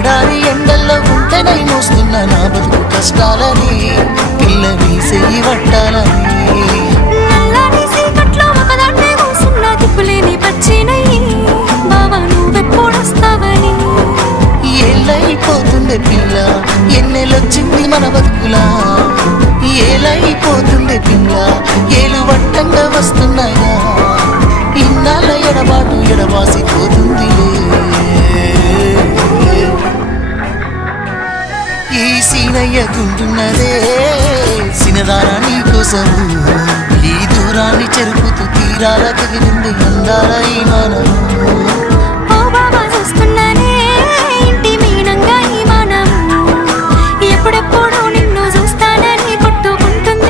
ఎడారి ఎండల్లో ఉంటే ఉంటేనే మోస్తున్న నా బతుకు కష్టాలని పిల్ల వేసి పట్టాలని. ఏలైపోతుంది పిల్ల ఎన్నెలొచ్చింది మన బతుకులా. ఏలైపోతుంది పిల్ల ఏలు వట్టంగా వస్తున్నాయా. ఇన్నాళ్ళ ఎడబాటు ఎడవాసిపోతుందిలే ఈ సీనయ్య గుంటున్నదే సినదారా నీ కోసము ఈ దూరాన్ని చెరుపుతూ తీరాలకి కదిలింది అందాల ఈ మానవు